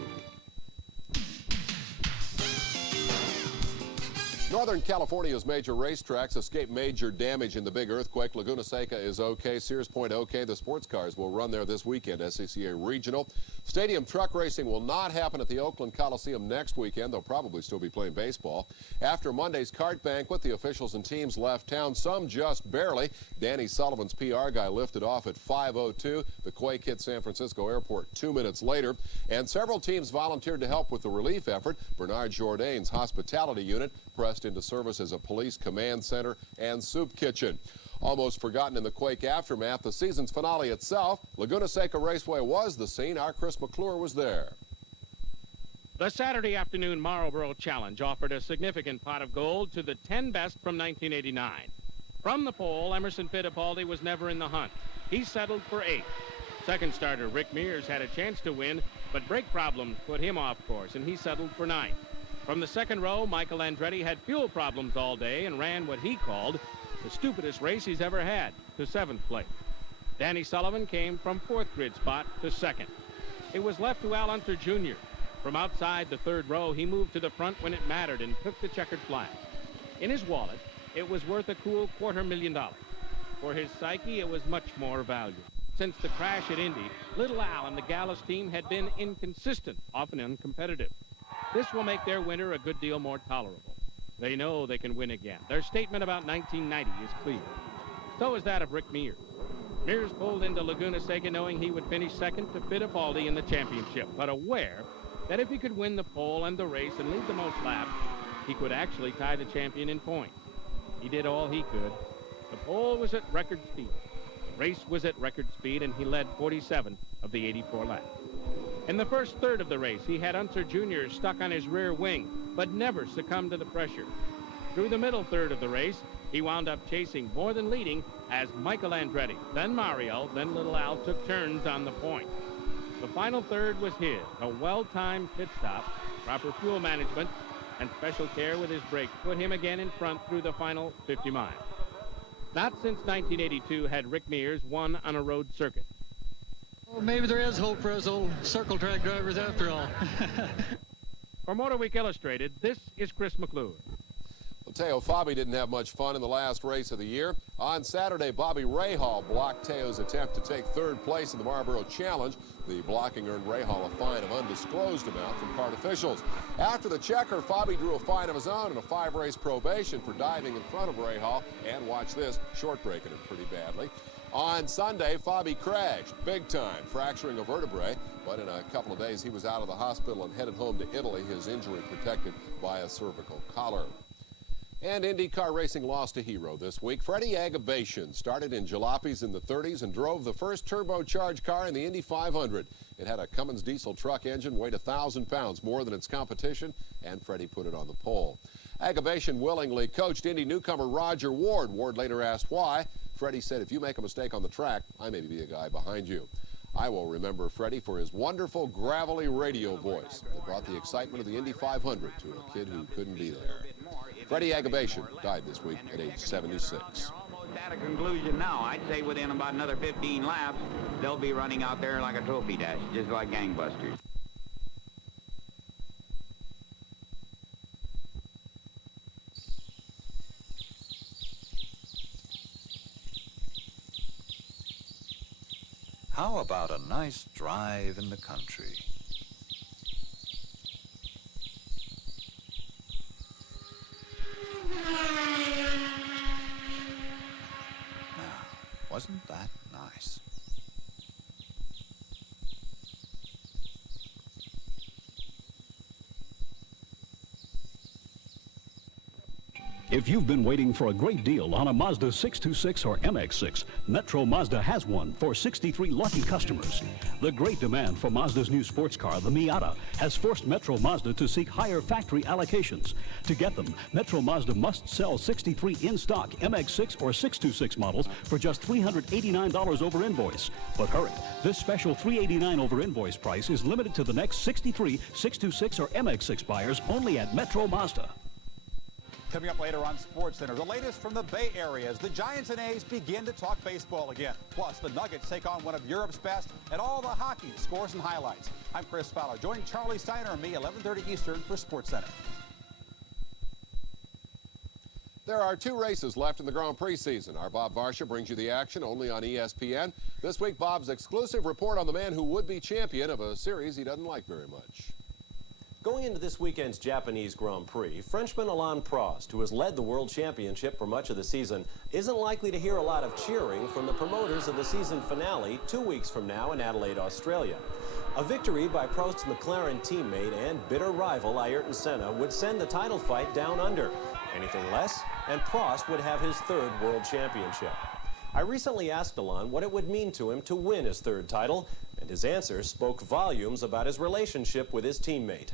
Northern California's major racetracks escaped major damage in the big earthquake. Laguna Seca is okay. Sears Point okay. The sports cars will run there this weekend, SCCA Regional. Stadium truck racing will not happen at the Oakland Coliseum next weekend. They'll probably still be playing baseball. After Monday's kart banquet, the officials and teams left town, some just barely. Danny Sullivan's PR guy lifted off at 5:02. The quake hit San Francisco Airport 2 minutes later. And several teams volunteered to help with the relief effort. Bernard Jourdain's hospitality unit pressed into service as a police command center and soup kitchen. Almost forgotten in the quake aftermath, the season's finale itself, Laguna Seca Raceway was the scene. Our Chris McClure was there. The Saturday afternoon Marlboro Challenge offered a significant pot of gold to the 10 best from 1989. From the pole, Emerson Fittipaldi was never in the hunt. He settled for 8th. Second starter Rick Mears had a chance to win, but brake problems put him off course, and he settled for 9th. From the second row, Michael Andretti had fuel problems all day and ran what he called the stupidest race he's ever had, to 7th place. Danny Sullivan came from 4th grid spot to 2nd. It was left to Al Unser Jr. From outside the 3rd row, he moved to the front when it mattered and took the checkered flag. In his wallet, it was worth a cool $250,000. For his psyche, it was much more valuable. Since the crash at Indy, Little Al and the Gallus team had been inconsistent, often uncompetitive. This will make their winter a good deal more tolerable. They know they can win again. Their statement about 1990 is clear. So is that of Rick Mears. Mears pulled into Laguna Seca knowing he would finish 2nd to Fittipaldi in the championship, but aware that if he could win the pole and the race and lead the most laps, he could actually tie the champion in points. He did all he could. The pole was at record speed. The race was at record speed, and he led 47 of the 84 laps. In the first third of the race, he had Unser Jr. stuck on his rear wing, but never succumbed to the pressure. Through the middle third of the race, he wound up chasing more than leading as Michael Andretti, then Mario, then Little Al took turns on the point. The final third was his, a well-timed pit stop, proper fuel management, and special care with his brake put him again in front through the final 50 miles. Not since 1982 had Rick Mears won on a road circuit. Well, maybe there is hope for us old circle track drivers after all. For Motorweek Illustrated, this is Chris McClure. Well, Teo Fabi didn't have much fun in the last race of the year. On Saturday, Bobby Rahal blocked Teo's attempt to take 3rd place in the Marlboro Challenge. The blocking earned Rahal a fine of undisclosed amount from kart officials. After the checker, Fabi drew a fine of his own and a 5-race probation for diving in front of Rahal and, watch this, short-breaking him pretty badly. On Sunday, Fabi crashed big time, fracturing a vertebrae, but in a couple of days he was out of the hospital and headed home to Italy, his injury protected by a cervical collar. And IndyCar racing lost a hero this week. Freddie Agabation started in jalopies in the 30s and drove the first turbocharged car in the Indy 500. It had a Cummins diesel truck engine, weighed 1,000 pounds more than its competition, and Freddie put it on the pole. Agabation willingly coached Indy newcomer Roger Ward. Ward later asked why. Freddie said, "If you make a mistake on the track, I may be a guy behind you." I will remember Freddie for his wonderful gravelly radio voice that brought the excitement of the Indy 500 to a kid who couldn't be there. Freddie Agabation died this week at age 76. Almost at a conclusion now. I'd say within about another 15 laps, they'll be running out there like a trophy dash, just like gangbusters. How about a nice drive in the country? Now, wasn't that nice? If you've been waiting for a great deal on a Mazda 626 or MX-6, Metro Mazda has one for 63 lucky customers. The great demand for Mazda's new sports car, the Miata, has forced Metro Mazda to seek higher factory allocations. To get them, Metro Mazda must sell 63 in-stock MX-6 or 626 models for just $389 over invoice. But hurry, this special $389 over invoice price is limited to the next 63 626 or MX-6 buyers only at Metro Mazda. Coming up later on SportsCenter, the latest from the Bay Area as the Giants and A's begin to talk baseball again. Plus, the Nuggets take on one of Europe's best, and all the hockey scores and highlights. I'm Chris Fowler. Join Charlie Steiner and me, 11:30 Eastern, for SportsCenter. There are 2 races left in the Grand Prix season. Our Bob Varsha brings you the action only on ESPN. This week, Bob's exclusive report on the man who would be champion of a series he doesn't like very much. Going into this weekend's Japanese Grand Prix, Frenchman Alain Prost, who has led the World Championship for much of the season, isn't likely to hear a lot of cheering from the promoters of the season finale 2 weeks from now in Adelaide, Australia. A victory by Prost's McLaren teammate and bitter rival Ayrton Senna would send the title fight down under. Anything less, and Prost would have his 3rd World Championship. I recently asked Alain what it would mean to him to win his 3rd title, and his answer spoke volumes about his relationship with his teammate.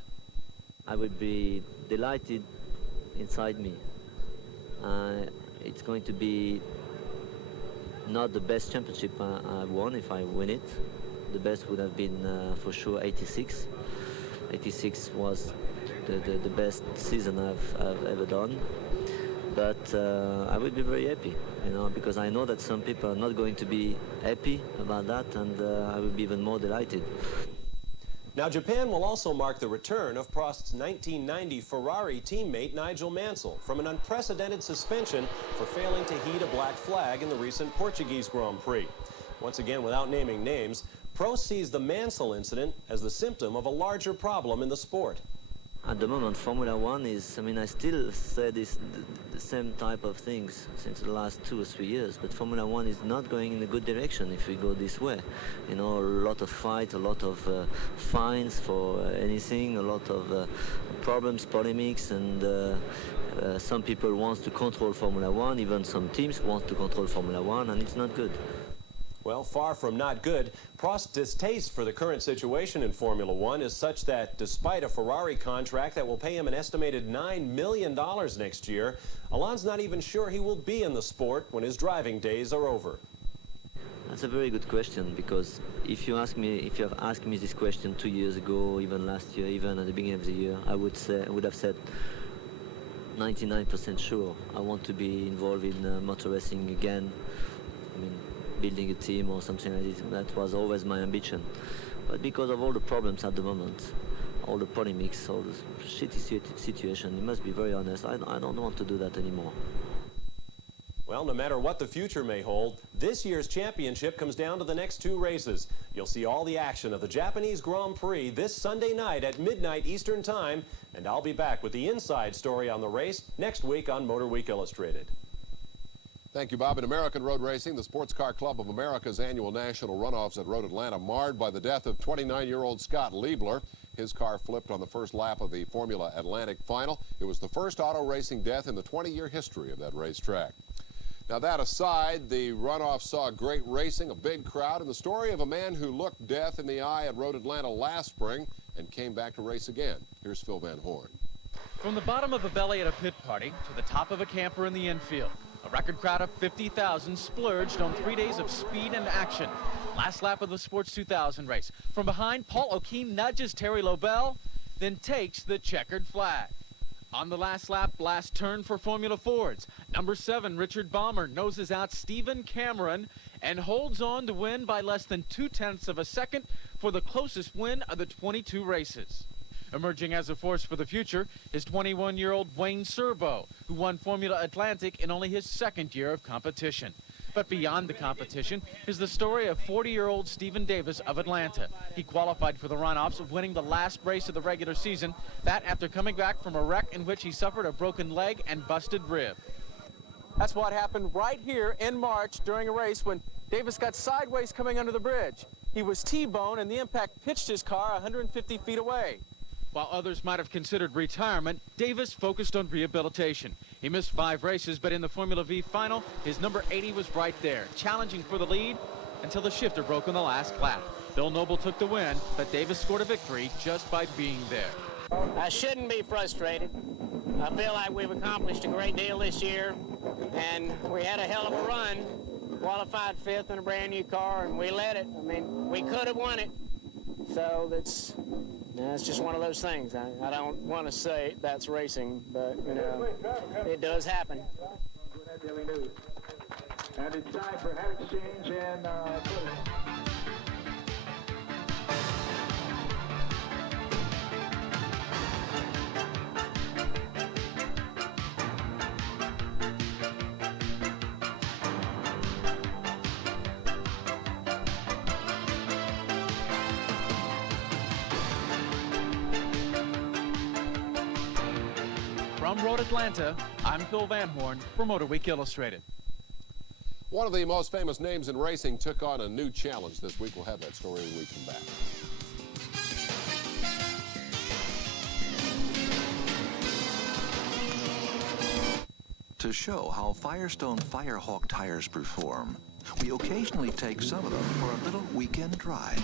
I would be delighted inside me. It's going to be not the best championship I won if I win it. The best would have been for sure 86. 86 was the best season I've ever done. But I would be very happy, you know, because I know that some people are not going to be happy about that, and I will be even more delighted. Now, Japan will also mark the return of Prost's 1990 Ferrari teammate Nigel Mansell from an unprecedented suspension for failing to heed a black flag in the recent Portuguese Grand Prix. Once again, without naming names, Prost sees the Mansell incident as the symptom of a larger problem in the sport. At the moment, Formula One is, I mean, I still say the same type of things since the last 2 or 3 years, but Formula One is not going in a good direction if we go this way. You know, a lot of fight, a lot of fines for anything, a lot of problems, polemics, and some people want to control Formula One, even some teams want to control Formula One, and it's not good. Well, far from not good, Prost's distaste for the current situation in Formula One is such that despite a Ferrari contract that will pay him an estimated $9 million next year, Alain's not even sure he will be in the sport when his driving days are over. That's a very good question, because if you have asked me this question 2 years ago, even last year, even at the beginning of the year, I would have said 99% sure I want to be involved in motor racing again. I mean, building a team or something like this. That was always my ambition. But because of all the problems at the moment, all the polemics, all the shitty situation, you must be very honest, I don't want to do that anymore. Well, no matter what the future may hold, this year's championship comes down to the next 2 races. You'll see all the action of the Japanese Grand Prix this Sunday night at midnight Eastern Time, and I'll be back with the inside story on the race next week on Motorweek Illustrated. Thank you, Bob. In American road racing, the Sports Car Club of America's annual national runoffs at Road Atlanta marred by the death of 29-year-old Scott Liebler. His car flipped on the first lap of the Formula Atlantic final. It was the first auto racing death in the 20-year history of that racetrack. Now, that aside, the runoff saw great racing, a big crowd, and the story of a man who looked death in the eye at Road Atlanta last spring and came back to race again. Here's Phil Van Horn. From the bottom of a belly at a pit party to the top of a camper in the infield, a record crowd of 50,000 splurged on 3 days of speed and action. Last lap of the Sports 2000 race. From behind, Paul O'Keefe nudges Terry Lobel, then takes the checkered flag. On the last lap, last turn for Formula Fords. Number 7, Richard Balmer, noses out Stephen Cameron and holds on to win by less than 0.2 of a second for the closest win of the 22 races. Emerging as a force for the future is 21-year-old Wayne Serbo, who won Formula Atlantic in only his 2nd year of competition. But beyond the competition is the story of 40-year-old Stephen Davis of Atlanta. He qualified for the runoffs, winning the last race of the regular season, that after coming back from a wreck in which he suffered a broken leg and busted rib. That's what happened right here in March during a race when Davis got sideways coming under the bridge. He was T-boned and the impact pitched his car 150 feet away. While others might have considered retirement, Davis focused on rehabilitation. He missed 5 races, but in the Formula V final, his number 80 was right there, challenging for the lead until the shifter broke on the last lap. Bill Noble took the win, but Davis scored a victory just by being there. I shouldn't be frustrated. I feel like we've accomplished a great deal this year, and we had a hell of a run. Qualified 5th in a brand new car, and we led it. I mean, we could have won it. So it's just one of those things. I don't want to say that's racing, but, you know, it does happen. And it's time for head exchange and From Road Atlanta, I'm Phil Van Horn for Motorweek Illustrated. One of the most famous names in racing took on a new challenge this week. We'll have that story when we come back. To show how Firestone Firehawk tires perform, we occasionally take some of them for a little weekend drive.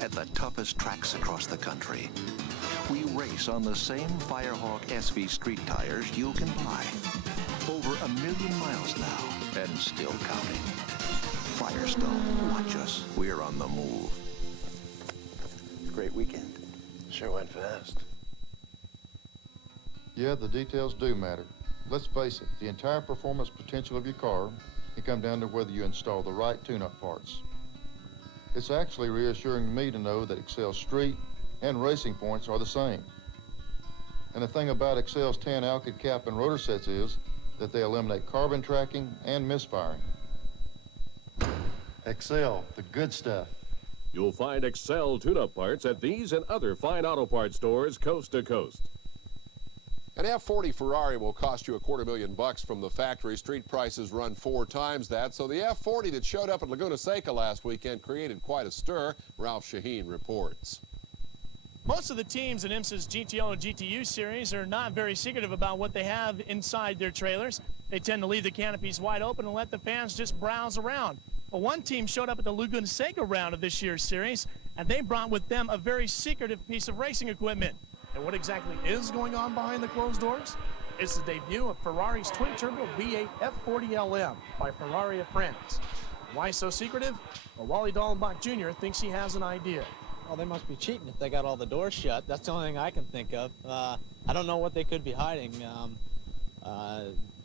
At the toughest tracks across the country. We race on the same Firehawk SV street tires you can buy. Over 1 million miles now, and still counting. Firestone, watch us. We're on the move. Great weekend. Sure went fast. Yeah, the details do matter. Let's face it, the entire performance potential of your car can come down to whether you install the right tune-up parts. It's actually reassuring to me to know that Excel's street and racing points are the same. And the thing about Excel's 10 Alkyd cap and rotor sets is that they eliminate carbon tracking and misfiring. Excel, the good stuff. You'll find Excel tune-up parts at these and other fine auto parts stores coast to coast. An F40 Ferrari will cost you $250,000 from the factory. Street prices run 4 times that. So the F40 that showed up at Laguna Seca last weekend created quite a stir. Ralph Shaheen reports. Most of the teams in IMSA's GTO and GTU series are not very secretive about what they have inside their trailers. They tend to leave the canopies wide open and let the fans just browse around. But one team showed up at the Laguna Seca round of this year's series, and they brought with them a very secretive piece of racing equipment. And what exactly is going on behind the closed doors? It's the debut of Ferrari's twin-turbo V8 F40 LM by Ferrari of France. Why so secretive? Well, Wally Dallenbach Jr. thinks he has an idea. Well, they must be cheating if they got all the doors shut. That's the only thing I can think of. I don't know what they could be hiding.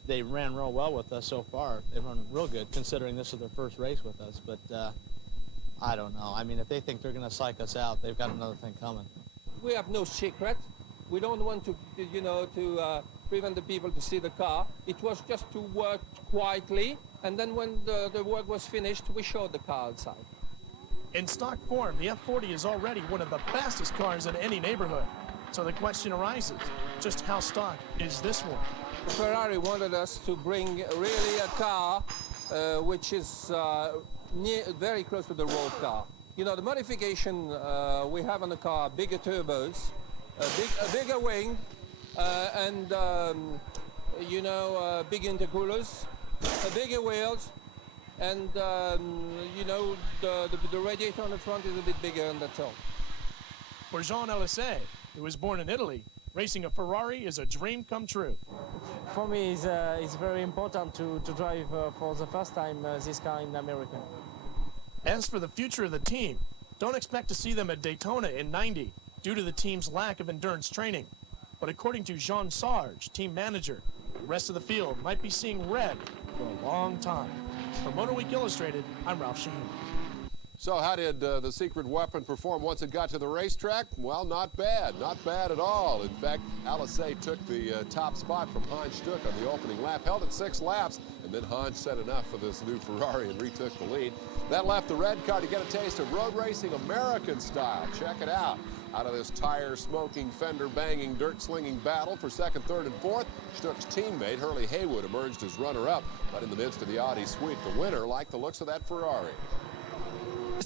They ran real well with us so far. They run real good, considering this is their first race with us. But I don't know. I mean, if they think they're going to psych us out, they've got another thing coming. We have no secret. We don't want to, to prevent the people to see the car. It was just to work quietly, and then when the work was finished, we showed the car outside. In stock form, the F40 is already one of the fastest cars in any neighborhood. So the question arises, just how stock is this one? Ferrari wanted us to bring really a car which is very close to the road car. You know, the modification we have on the car, bigger turbos, a bigger wing, and, big intercoolers, bigger wheels, and, the radiator on the front is a bit bigger, and that's all. For Jean Elissé, who was born in Italy, racing a Ferrari is a dream come true. For me, it's very important to drive for the first time this car in America. As for the future of the team, don't expect to see them at Daytona in '90 due to the team's lack of endurance training. But according to Jean Sarge, team manager, the rest of the field might be seeing red for a long time. For Motorweek Illustrated, I'm Ralph Shaheen. So how did the secret weapon perform once it got to the racetrack? Well, not bad. Not bad at all. In fact, Elissé took the top spot from Hans Stuck on the opening lap, held it 6 laps, and then Hans said enough for this new Ferrari and retook the lead. That left the red car to get a taste of road racing American style. Check it out. Out of this tire-smoking, fender-banging, dirt-slinging battle for second, third, and fourth, Stuck's teammate, Hurley Haywood, emerged as runner-up. But in the midst of the Audi sweep, the winner liked the looks of that Ferrari.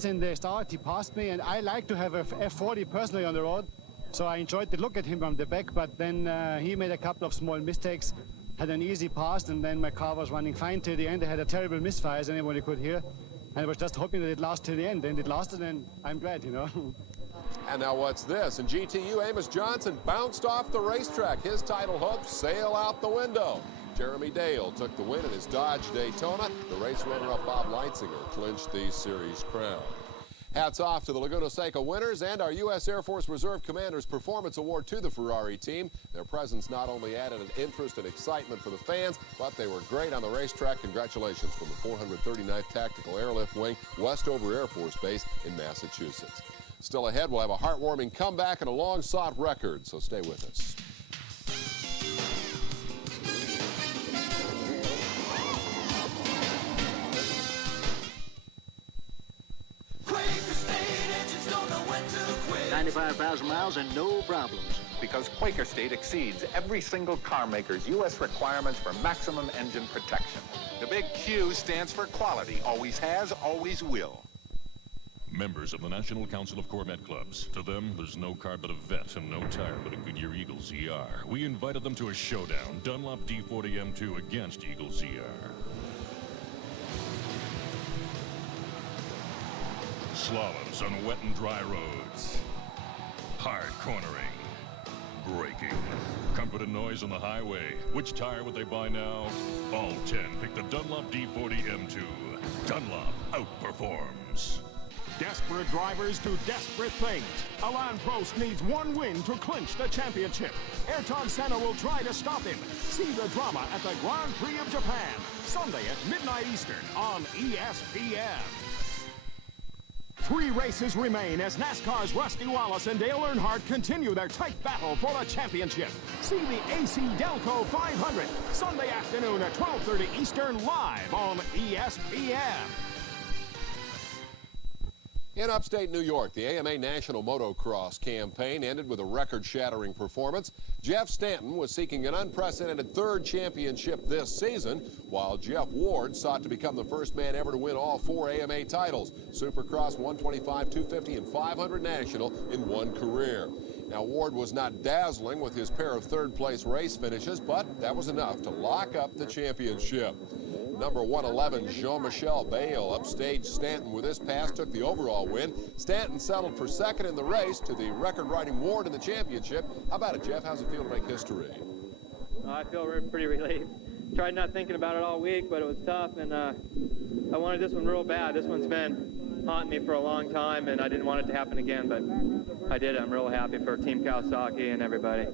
In the start, he passed me, and I like to have a F40 personally on the road, so I enjoyed the look at him from the back, but then he made a couple of small mistakes, had an easy pass, and then my car was running fine till the end. I had a terrible misfire, as anybody could hear, and I was just hoping that it lasted till the end, and it lasted, and I'm glad, And now what's this? In GTU, Amos Johnson bounced off the racetrack. His title hopes sail out the window. Jeremy Dale took the win in his Dodge Daytona. The race runner-up Bob Leitzinger clinched the series crown. Hats off to the Laguna Seca winners and our U.S. Air Force Reserve Commander's Performance Award to the Ferrari team. Their presence not only added an interest and excitement for the fans, but they were great on the racetrack. Congratulations from the 439th Tactical Airlift Wing, Westover Air Force Base in Massachusetts. Still ahead, we'll have a heartwarming comeback and a long-sought record, so stay with us. Quaker State engines don't know when to quit. 95,000 miles and no problems. Because Quaker State exceeds every single car maker's U.S. requirements for maximum engine protection. The big Q stands for quality. Always has, always will. Members of the National Council of Corvette Clubs. To them, there's no car but a vet and no tire but a Goodyear Eagle ZR. We invited them to a showdown. Dunlop D40 M2 against Eagle ZR. slaloms on wet and dry roads. Hard cornering. Braking. Comfort and noise on the highway. Which tire would they buy now? All 10 pick the Dunlop D40 M2. Dunlop outperforms. Desperate drivers do desperate things. Alain Prost needs one win to clinch the championship. Ayrton Senna will try to stop him. See the drama at the Grand Prix of Japan, Sunday at midnight Eastern on ESPN. 3 races remain as NASCAR's Rusty Wallace and Dale Earnhardt continue their tight battle for the championship. See the AC Delco 500 Sunday afternoon at 12:30 Eastern live on ESPN. In upstate New York, the AMA National Motocross campaign ended with a record-shattering performance. Jeff Stanton was seeking an unprecedented 3rd championship this season, while Jeff Ward sought to become the first man ever to win all 4 AMA titles, Supercross, 125, 250, and 500 National in one career. Now, Ward was not dazzling with his pair of 3rd-place race finishes, but that was enough to lock up the championship. Number 111, Jean-Michel Bayle, upstaged Stanton with this pass, took the overall win. Stanton settled for 2nd in the race to the record-riding Ward in the championship. How about it, Jeff? How's it feel to make history? I feel pretty relieved. Tried not thinking about it all week, but it was tough, and I wanted this one real bad. This one's been haunting me for a long time, and I didn't want it to happen again, but I did it. I'm real happy for Team Kawasaki and everybody.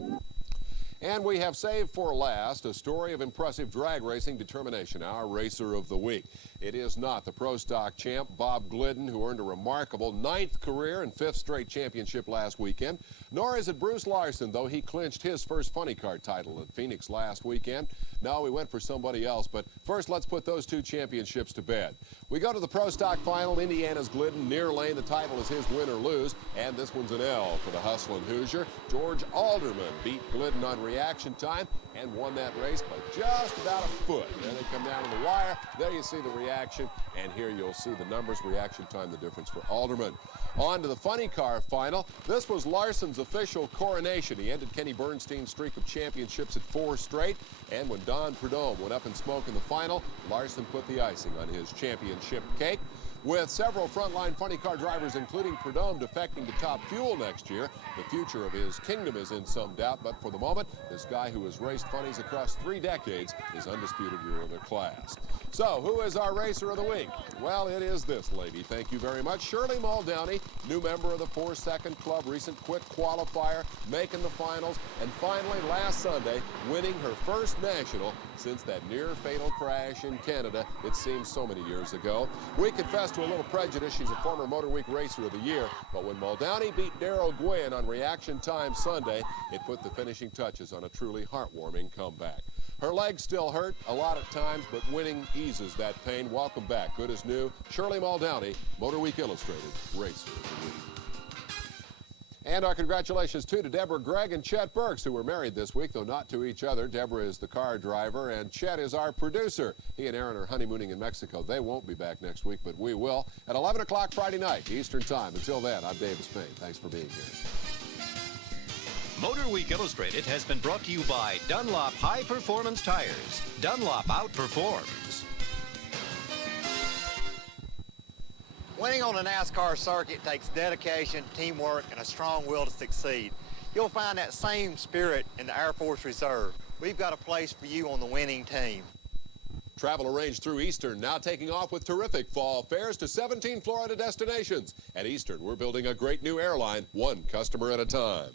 And we have saved for last a story of impressive drag racing determination, our Racer of the Week. It is not the Pro Stock champ, Bob Glidden, who earned a remarkable 9th career and 5th straight championship last weekend, nor is it Bruce Larson, though he clinched his first funny car title at Phoenix last weekend. No, we went for somebody else, but first let's put those 2 championships to bed. We go to the Pro Stock final. Indiana's Glidden, near lane. The title is his, win or lose, and this one's an L for the hustling Hoosier. George Alderman beat Glidden on reaction time and won that race by just about a foot. There they come down to the wire. There you see the reaction, and here you'll see the numbers. Reaction time, the difference for Alderman. On to the funny car final. This was Larson's official coronation. He ended Kenny Bernstein's streak of championships at 4 straight, and when Don Prudhomme went up in smoke in the final, Larson put the icing on his championship cake. With several frontline funny car drivers, including Prudhomme, defecting to Top Fuel next year, the future of his kingdom is in some doubt, but for the moment, this guy who has raced funnies across 3 decades is undisputed ruler of their class. So, who is our Racer of the Week? Well, it is this lady. Thank you very much. Shirley Muldowney, new member of the 4-Second Club, recent quick qualifier, making the finals, and finally, last Sunday, winning her first national since that near-fatal crash in Canada, it seems so many years ago. We confess to a little prejudice. She's a former Motorweek Racer of the Year, but when Muldowney beat Darrell Gwynn on reaction time Sunday, it put the finishing touches on a truly heartwarming comeback. Her legs still hurt a lot of times, but winning eases that pain. Welcome back. Good as new, Shirley Muldowney, Motorweek Illustrated Racer of the Week. And our congratulations, too, to Deborah Gregg and Chet Burks, who were married this week, though not to each other. Deborah is the car driver, and Chet is our producer. He and Aaron are honeymooning in Mexico. They won't be back next week, but we will at 11 o'clock Friday night, Eastern Time. Until then, I'm David Spain. Thanks for being here. Motorweek Illustrated has been brought to you by Dunlop High Performance Tires. Dunlop outperforms. Winning on a NASCAR circuit takes dedication, teamwork, and a strong will to succeed. You'll find that same spirit in the Air Force Reserve. We've got a place for you on the winning team. Travel arranged through Eastern, now taking off with terrific fall fares to 17 Florida destinations. At Eastern, we're building a great new airline, one customer at a time.